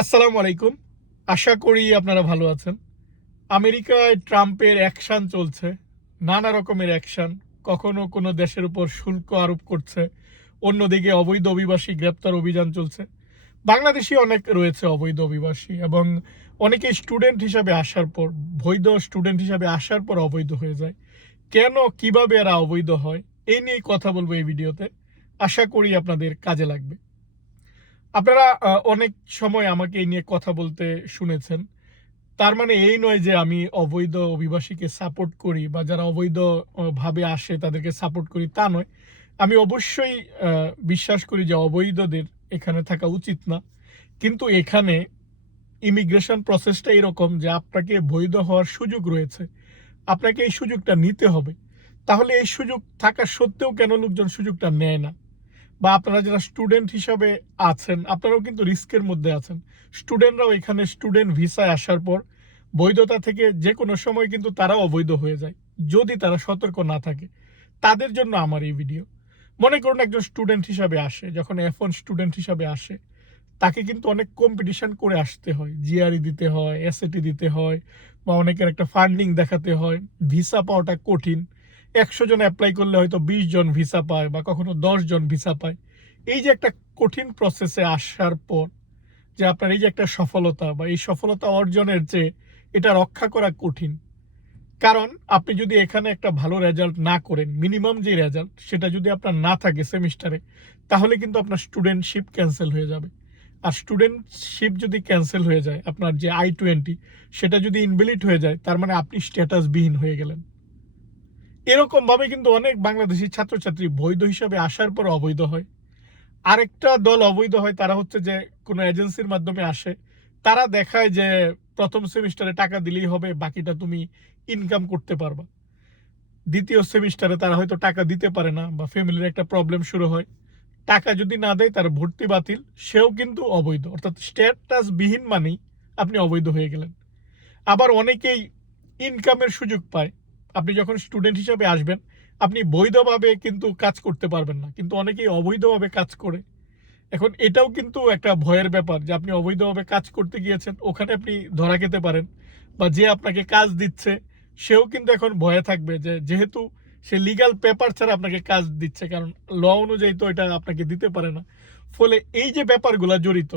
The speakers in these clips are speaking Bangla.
আসসালামু আলাইকুম। আশা করি আপনারা ভালো আছেন। আমেরিকায় ট্রাম্পের অ্যাকশন চলছে, নানা রকমের অ্যাকশন। কখনো কোনো দেশের উপর শুল্ক আরোপ করছে, অন্যদিকে অবৈধ অভিবাসী গ্রেপ্তার অভিযান চলছে। বাংলাদেশি অনেক রয়েছে অবৈধ অভিবাসী এবং অনেকে স্টুডেন্ট হিসাবে আসার পর, বৈধ স্টুডেন্ট হিসাবে আসার পর অবৈধ হয়ে যায়। কেন, কীভাবে এরা অবৈধ হয়, এই নিয়ে কথা বলব এই ভিডিওতে। আশা করি আপনাদের কাজে লাগবে। আপনারা অনেক সময় আমাকে এই নিয়ে কথা বলতে শুনেছেন। তার মানে এই নয় যে আমি অবৈধ অভিবাসীকে সাপোর্ট করি বা যারা অবৈধ আহ, ভাবে আসে তাদেরকে সাপোর্ট করি তা নয়। আমি অবশ্যই বিশ্বাস করি যে অবৈধদের এখানে থাকা উচিত না। কিন্তু এখানে ইমিগ্রেশন প্রসেসটা এরকম যে আপনাকে বৈধ হওয়ার সুযোগ রয়েছে। আপনাকে এই সুযোগটা নিতে হবে। তাহলে এই সুযোগ থাকা সত্ত্বেও কেন লোকজন সুযোগটা নেয় না? বা আপনারা যারা স্টুডেন্ট হিসাবে আছেন, আপনারাও কিন্তু রিস্কের মধ্যে আছেন। স্টুডেন্টরাও এখানে স্টুডেন্ট ভিসায় আসার পর বৈধতা থেকে যে কোনো সময় কিন্তু তারাও অবৈধ হয়ে যায়, যদি তারা সতর্ক না থাকে। তাদের জন্য আমার এই ভিডিও মনে করুন একজন স্টুডেন্ট হিসাবে আসে, যখন এফ স্টুডেন্ট হিসাবে আসে, তাকে কিন্তু অনেক কম্পিটিশন করে আসতে হয়। জিআরই দিতে হয় এসএটি দিতে হয়, বা অনেকের একটা ফান্ডিং দেখাতে হয়। ভিসা পাওয়াটা কঠিন। একশো জন অ্যাপ্লাই করলে হয়তো বিশ জন ভিসা পায় বা কখনো দশ জন ভিসা পায়। এই যে একটা কঠিন প্রসেসে আসার পর যে আপনার এই যে একটা সফলতা বা এই সফলতা অর্জনের যে এটা রক্ষা করা কঠিন। কারণ আপনি যদি এখানে একটা ভালো রেজাল্ট না করেন মিনিমাম যে রেজাল্ট সেটা যদি আপনার না থাকে সেমিস্টারে তাহলে কিন্তু আপনার স্টুডেন্টশিপ ক্যান্সেল হয়ে যাবে। আর স্টুডেন্টশিপ যদি ক্যান্সেল হয়ে যায়, আপনার যে আই টোয়েন্টি সেটা যদি ইনভ্যালিড হয়ে যায়, তার মানে আপনি স্ট্যাটাসবিহীন হয়ে গেলেন। এরকম ভাবে কিন্তু অনেক বাংলাদেশি ছাত্রছাত্রী বৈধ হিসাবে আসার পর অবৈধ হয়। আরেকটা দল অবৈধ হয়, তারা হচ্ছে যে কোনো এজেন্সির মাধ্যমে আসে। তারা দেখায় যে প্রথম সেমিস্টারে টাকা দিলেই হবে, বাকিটা তুমি ইনকাম করতে পারবা। দ্বিতীয় সেমিস্টারে তারা হয়তো টাকা দিতে পারে না বা ফ্যামিলির একটা প্রবলেম শুরু হয়। টাকা যদি না দেয়, তার ভর্তি বাতিল, সেও কিন্তু অবৈধ। অর্থাৎ স্ট্যাটাস বিহীন মানেই আপনি অবৈধ হয়ে গেলেন। আবার অনেকেই ইনকামের সুযোগ পায়। আপনি যখন স্টুডেন্ট হিসাবে আসবেন, আপনি বৈধভাবে কিন্তু কাজ করতে পারবেন না। কিন্তু অনেকেই অবৈধভাবে কাজ করে। এখন এটাও কিন্তু একটা ভয়ের ব্যাপার যে আপনি অবৈধভাবে কাজ করতে গিয়েছেন, ওখানে আপনি ধরা খেতে পারেন বা যে আপনাকে কাজ দিচ্ছে, সেও কিন্তু এখন ভয়ে থাকবে যে যেহেতু সে লিগাল পেপার ছাড়া আপনাকে কাজ দিচ্ছে, কারণ ল অনুযায়ী তো এটা আপনাকে দিতে পারে না। ফলে এই যে ব্যাপারগুলো জড়িত,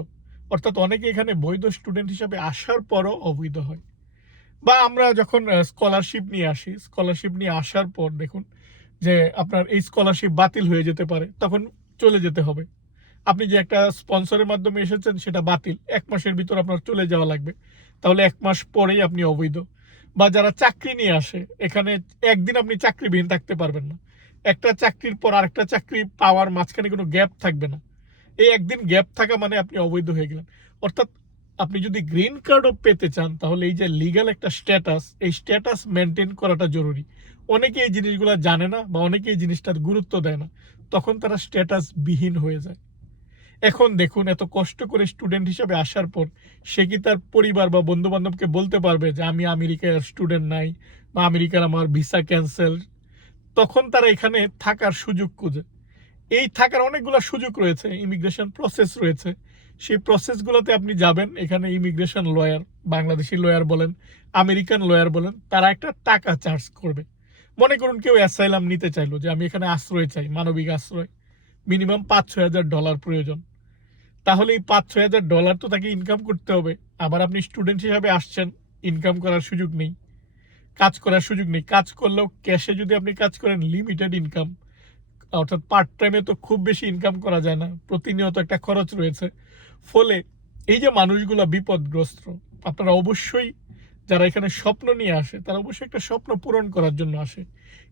অর্থাৎ অনেকে এখানে বৈধ স্টুডেন্ট হিসাবে আসার পরও অবৈধ হয়। বা আমরা যখন স্কলারশিপ নিয়ে আসি স্কলারশিপ নিয়ে আসার পর দেখুন যে আপনার এই স্কলারশিপ বাতিল হয়ে যেতে পারে, তখন চলে যেতে হবে। আপনি যে একটা স্পন্সরের মাধ্যমে এসেছেন, সেটা বাতিল। এক মাসের ভিতর আপনার চলে যাওয়া লাগবে। তাহলে এক মাস পরেই আপনি অবৈধ। বা যারা চাকরি নিয়ে আসে, এখানে একদিন আপনি চাকরিবিহীন থাকতে পারবেন না। একটা চাকরির পর আরেকটা চাকরি পাওয়ার মাঝখানে কোনো গ্যাপ থাকবে না। এই একদিন গ্যাপ থাকা মানে আপনি অবৈধ হয়ে গেলেন। অর্থাৎ আপনি যদি গ্রিন কার্ডও পেতে চান, তাহলে এই যে লিগ্যাল একটা স্ট্যাটাস এই স্ট্যাটাস মেনটেন করাটা জরুরি। অনেকে এই জিনিসগুলো জানে না বা অনেকে এই জিনিসটার গুরুত্ব দেয় না। তখন তারা স্ট্যাটাস বিহীন হয়ে যায়। এখন দেখুন, এত কষ্ট করে স্টুডেন্ট হিসাবে আসার পর সে কি তার পরিবার বা বন্ধু বান্ধবকে বলতে পারবে যে, আমি আমেরিকার স্টুডেন্ট নাই বা আমেরিকার আমার ভিসা ক্যান্সেল তখন তারা এখানে থাকার সুযোগ খুঁজে। এই থাকার অনেকগুলো সুযোগ রয়েছে ইমিগ্রেশন প্রসেস রয়েছে। সেই প্রসেসগুলোতে আপনি যাবেন, এখানে ইমিগ্রেশন লয়ার বাংলাদেশি লয়ার বলেন আমেরিকান লয়ার বলেন, তারা একটা টাকা চার্জ করবে। মনে করুন কেউ অ্যাসাইলাম নিতে চাইলো যে আমি এখানে আশ্রয় চাই, মানবিক আশ্রয় মিনিমাম পাঁচ ছয় হাজার ডলার প্রয়োজন। তাহলে এই পাঁচ ছয় হাজার ডলার তো তাকে ইনকাম করতে হবে। আবার আপনি স্টুডেন্ট হিসাবে আসছেন ইনকাম করার সুযোগ নেই, কাজ করার সুযোগ নেই। কাজ করলেও ক্যাশে যদি আপনি কাজ করেন লিমিটেড ইনকাম অর্থাৎ পার্ট টাইমে তো খুব বেশি ইনকাম করা যায় না, প্রতিনিয়ত একটা খরচ রয়েছে। ফলে এই যে মানুষগুলো বিপদগ্রস্ত, আপনারা অবশ্যই যারা এখানে স্বপ্ন নিয়ে আসে, তারা অবশ্যই একটা স্বপ্ন পূরণ করার জন্য আসে।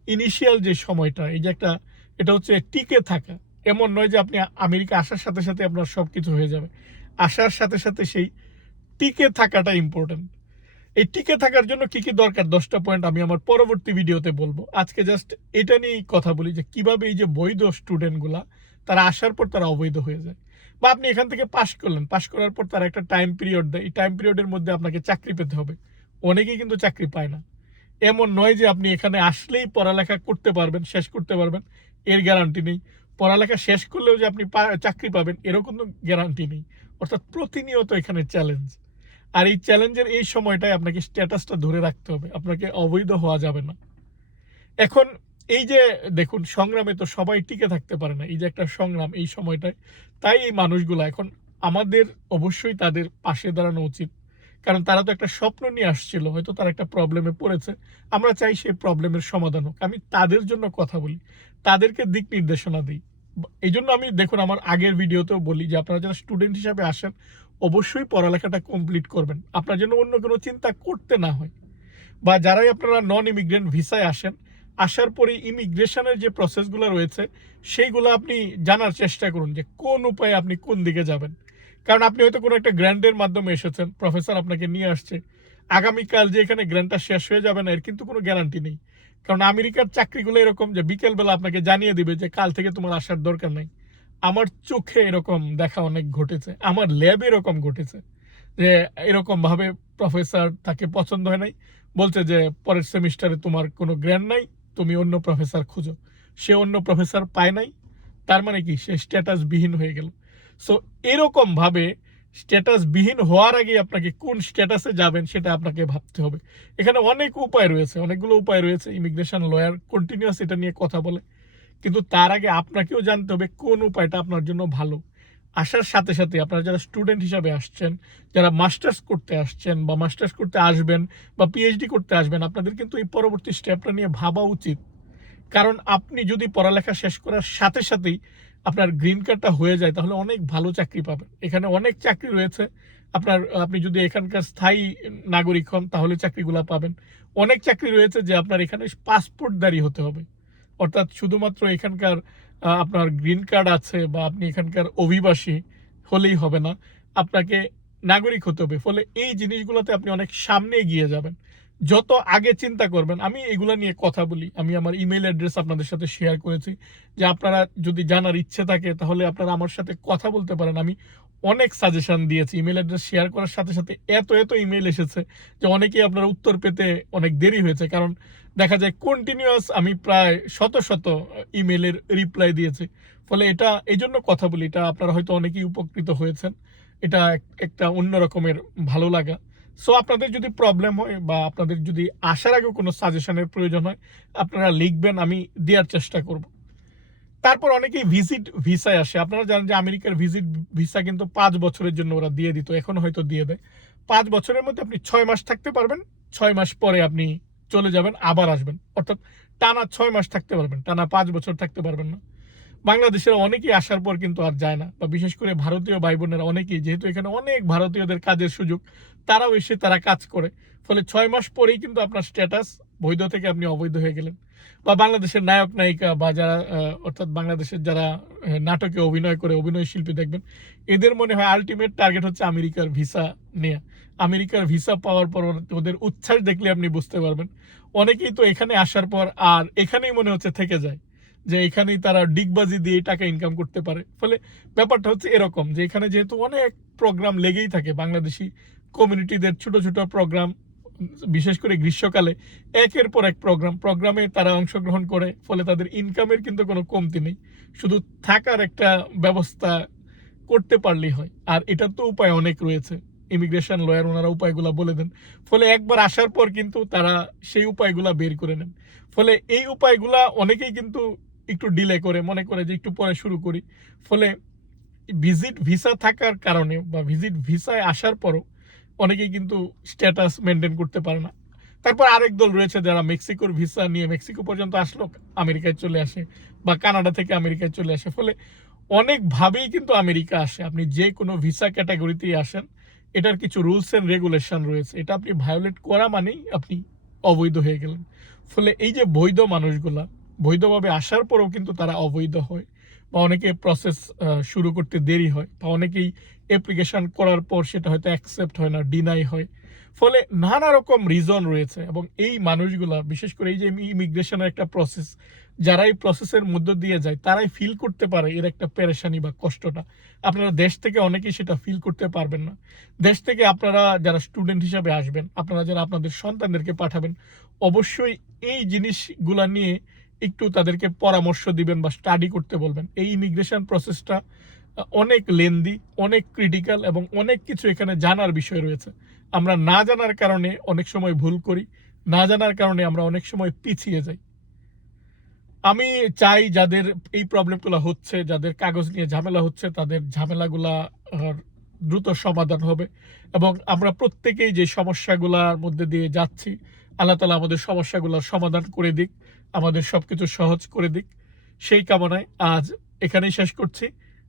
ইনিশিয়াল যে সময়টা, এই যে একটা, এটা হচ্ছে টিকে থাকা। এমন নয় যে আপনি আমেরিকা আসার সাথে সাথে আপনার সব কিছু হয়ে যাবে। আসার সাথে সাথে সেই টিকে থাকাটা ইম্পর্টেন্ট এই টিকে থাকার জন্য কি কি দরকার? দশটা পয়েন্ট আমি আমার পরবর্তী ভিডিওতে বলব। আজকে জাস্ট এটা নিয়েই কথা বলি যে কীভাবে এই যে বৈধ স্টুডেন্টগুলা তারা আসার পর তারা অবৈধ হয়ে যায়। বা আপনি এখান থেকে পাশ করলেন পাশ করার পর তার একটা টাইম পিরিয়ড দেয়। এই টাইম পিরিয়ডের মধ্যে আপনাকে চাকরি পেতে হবে। অনেকেই কিন্তু চাকরি পায় না। এমন নয় যে আপনি এখানে আসলেই পড়ালেখা করতে পারবেন, শেষ করতে পারবেন। এর গ্যারান্টি নেই। পড়ালেখা শেষ করলেও যে আপনি চাকরি পাবেন এরকম গ্যারান্টি নেই। অর্থাৎ প্রতিনিয়ত এখানে চ্যালেঞ্জ আর এই চ্যালেঞ্জের এই সময়টায় আপনাকে স্ট্যাটাসটা ধরে রাখতে হবে। আপনাকে অবৈধ হওয়া যাবে না। এখন এই যে দেখুন, সংগ্রামে তো সবাই টিকে থাকতে পারে না, এই যে একটা সংগ্রাম এই সময়টায়, তাই এই মানুষগুলো এখন আমাদের অবশ্যই তাদের পাশে দাঁড়ানো উচিত। কারণ তারা তো একটা স্বপ্ন নিয়ে আসছিল, হয়তো তারা একটা প্রবলেমে পড়েছে। আমরা চাই সেই প্রবলেমের সমাধান হোক। আমি তাদের জন্য কথা বলি, তাদেরকে দিক নির্দেশনা দিই। এই জন্য আমি দেখুন, আমার আগের ভিডিওতেও বলি যে আপনারা যারা স্টুডেন্ট হিসাবে আসেন, অবশ্যই পড়ালেখাটা কমপ্লিট করবেন। আপনার জন্য অন্য কোনো চিন্তা করতে না হয়। বা যারাই আপনারা নন ইমিগ্রেন্ট ভিসায় আসেন আসার পরে ইমিগ্রেশনের যে প্রসেসগুলো রয়েছে, সেইগুলো আপনি জানার চেষ্টা করুন যে কোন উপায়ে আপনি কোন দিকে যাবেন। কারণ আপনি হয়তো কোনো একটা গ্র্যান্ডের মাধ্যমে এসেছেন, প্রফেসর আপনাকে নিয়ে আসছে। আগামীকাল যে এখানে গ্র্যান্ডটা শেষ হয়ে যাবে না, এর কিন্তু কোনো গ্যারান্টি নেই। কারণ আমেরিকার চাকরিগুলো এরকম যে বিকেলবেলা আপনাকে জানিয়ে দিবে যে কাল থেকে তোমার আসার দরকার নেই। আমার চোখে এরকম দেখা অনেক ঘটেছে, আমার ল্যাবে এরকম ঘটেছে। যে এরকম ভাবে প্রফেসর তাকে পছন্দ হয় নাই, বলছে যে পরের সেমিস্টারে তোমার কোনো গ্র্যান্ড নাই তুমি অন্য প্রফেসর খুঁজো। সে অন্য প্রফেসর পায় নাই, তার মানে কি? সে স্ট্যাটাস বিহীন হয়ে গেল। সো এরকম ভাবে স্ট্যাটাস বিহীন হওয়ার আগে আপনাকে কোন স্ট্যাটাসে যাবেন সেটা আপনাকে ভাবতে হবে। এখানে অনেক উপায় রয়েছে, অনেকগুলো উপায় রয়েছে। ইমিগ্রেশন লয়ার কন্টিনিউয়াস এটা নিয়ে কথা বলে। কিন্তু তার আগে আপনাকেও জানতে হবে কোন উপায়টা আপনার জন্য ভালো। আসার সাথে সাথে আপনারা যারা স্টুডেন্ট হিসাবে আসছেন, যারা মাস্টার্স করতে আসছেন বা মাস্টার্স করতে আসবেন বা পিএইচডি করতে আসবেন, আপনাদের কিন্তু এই পরবর্তী স্টেপটা নিয়ে ভাবা উচিত। কারণ আপনি যদি পড়ালেখা শেষ করার সাথে সাথেই আপনার গ্রিন কার্ডটা হয়ে যায়, তাহলে অনেক ভালো চাকরি পাবেন। এখানে অনেক চাকরি রয়েছে। আপনার, আপনি যদি এখানকার স্থায়ী নাগরিক হন, তাহলে চাকরিগুলো পাবেন। অনেক চাকরি রয়েছে যে আপনার এখানে পাসপোর্টদারি হতে হবে। অর্থাৎ শুধুমাত্র এখানকার আপনার গ্রিন কার্ড আছে বা আপনি এখানকার অভিবাসী হলেই হবে না, আপনাকে নাগরিক হতে হবে। ফলে এই জিনিসগুলোতে আপনি অনেক সামনে এগিয়ে যাবেন। যত আগে চিন্তা করবেন, আমি এগুলো নিয়ে কথা বলি। আমি আমার ইমেল অ্যাড্রেস আপনাদের সাথে শেয়ার করেছি। যে আপনারা যদি জানার ইচ্ছে থাকে, তাহলে আপনারা আমার সাথে কথা বলতে পারেন। আমি অনেক সাজেশন দিয়েছি ইমেল অ্যাড্রেস শেয়ার করার সাথে সাথে এত এত ইমেল এসেছে যে অনেকেই আপনার উত্তর পেতে অনেক দেরি হয়েছে। কারণ দেখা যায় কন্টিনিউয়াস আমি প্রায় শত শত ইমেলের রিপ্লাই দিয়েছি। ফলে এটা, এই জন্য কথা বলি, এটা আপনারা হয়তো অনেকেই উপকৃত হয়েছেন। এটা একটা অন্য রকমের ভালো লাগা। সো আপনাদের যদি প্রবলেম হয় বা আপনাদের যদি আসার আগেও কোনো সাজেশনের প্রয়োজন হয়, আপনারা লিখবেন, আমি দেওয়ার চেষ্টা করব। তারপর অনেকেই ভিজিট ভিসায় আসে। আপনারা জানেন যে আমেরিকার ভিজিট ভিসা কিন্তু পাঁচ বছরের জন্য ওরা দিয়ে দিত, এখন হয়তো দিয়ে দেয়। পাঁচ বছরের মধ্যে আপনি ছয় মাস থাকতে পারবেন, ছয় মাস পরে আপনি চলে যাবেন, আবার আসবেন। অর্থাৎ টানা ছয় মাস থাকতে পারবেন, টানা পাঁচ বছর থাকতে পারবেন না। বাংলাদেশের অনেকেই আসার পর কিন্তু আর যায় না, বা বিশেষ করে ভারতীয় ভাই বোনেরা অনেকেই, যেহেতু এখানে অনেক ভারতীয়দের কাজের সুযোগ, তারাও এসে তারা কাজ করে। ফলে ছয় মাস পরেই কিন্তু আপনার স্ট্যাটাস বৈধ থেকে আপনি অবৈধ হয়ে গেলেন। বা বাংলাদেশের নায়ক, নায়িকা বা যারা অর্থাৎ বাংলাদেশের যারা নাটকে অভিনয় করে অভিনয় শিল্পী দেখবেন, এদের মনে হয় আলটিমেট টার্গেট হচ্ছে আমেরিকার ভিসা নেয়া। আমেরিকার ভিসা পাওয়ার পর ওদের উচ্ছ্বাস দেখলে আপনি বুঝতে পারবেন। অনেকেই তো এখানে আসার পর আর এখানেই মনে হচ্ছে থেকে যায়, যে এখানেই তারা ডিগবাজি দিয়ে টাকা ইনকাম করতে পারে। ফলে ব্যাপারটা হচ্ছে এরকম, যে এখানে যেহেতু অনেক প্রোগ্রাম লেগেই থাকে, বাংলাদেশি কমিউনিটিদের ছোট ছোট প্রোগ্রাম বিশেষ করে গ্রীষ্মকালে একের পর এক প্রোগ্রাম। প্রোগ্রামে তারা অংশগ্রহণ করে, ফলে তাদের ইনকামের কিন্তু কোনো কমতি নেই। শুধু থাকার একটা ব্যবস্থা করতে পারলেই হয়। আর এটার তো উপায় অনেক রয়েছে। ইমিগ্রেশন লয়ার ওনারা উপায়গুলো বলে দেন। ফলে একবার আসার পর কিন্তু তারা সেই উপায়গুলা বের করে নেন। ফলে এই উপায়গুলা অনেকেই কিন্তু একটু ডিলে করে, মনে করে যে একটু পরে শুরু করি। ফলে ভিজিট ভিসা থাকার কারণে বা ভিজিট ভিসায় আসার পরও অনেকেই কিন্তু স্ট্যাটাস মেনটেন করতে পারে না। তারপর আরেক দল রয়েছে যারা মেক্সিকোর ভিসা নিয়ে মেক্সিকো পর্যন্ত আসলো, আমেরিকায় চলে আসে বা কানাডা থেকে আমেরিকায় চলে আসে। ফলে অনেকভাবেই কিন্তু আমেরিকা আসে। আপনি যে কোনো ভিসা ক্যাটাগরিতেই আসেন, এটার কিছু রুলস অ্যান্ড রেগুলেশন রয়েছে। এটা আপনি ভায়োলেট করা মানেই আপনি অবৈধ হয়ে গেলেন। ফলে এই যে বৈধ মানুষগুলা, বৈধভাবে আসার পরেও কিন্তু তারা অবৈধ হয় বা অনেকে প্রসেস শুরু করতে দেরি হয় বা অনেকেই অ্যাপ্লিকেশন করার পর সেটা হয়তো অ্যাকসেপ্ট হয় না ডিনাই হয়। ফলে নানা রকম রিজন রয়েছে এবং এই মানুষগুলা, বিশেষ করে এই যে ইমিগ্রেশনের একটা প্রসেস যারা এই প্রসেসের মধ্য দিয়ে যায়, তারাই ফিল করতে পারে এর একটা পেরেশানি বা কষ্টটা। আপনারা দেশ থেকে অনেকেই সেটা ফিল করতে পারবেন না। দেশ থেকে আপনারা যারা স্টুডেন্ট হিসাবে আসবেন, আপনারা যারা আপনাদের সন্তানদেরকে পাঠাবেন, অবশ্যই এই জিনিসগুলা নিয়ে একটু তাদেরকে পরামর্শ দিবেন বা স্টাডি করতে বলবেন। এই ইমিগ্রেশন প্রসেসটা অনেক লেন্দি, অনেক ক্রিটিক্যাল এবং অনেক কিছু এখানে জানার বিষয় রয়েছে। আমরা না জানার কারণে অনেক সময় ভুল করি, না জানার কারণে আমরা অনেক সময় পিছিয়ে যাই। আমি চাই যাদের এই প্রবলেমগুলো হচ্ছে, যাদের কাগজ নিয়ে ঝামেলা হচ্ছে, তাদের ঝামেলাগুলা দ্রুত সমাধান হবে এবং আমরা প্রত্যেকেই যে সমস্যাগুলোর মধ্যে দিয়ে যাচ্ছি, আল্লাহ তালা আমাদের সমস্যাগুলোর সমাধান করে দিক, আমাদের সবকিছু সহজ করে দিক। সেই কামনায় আজ এখানেই শেষ করছি।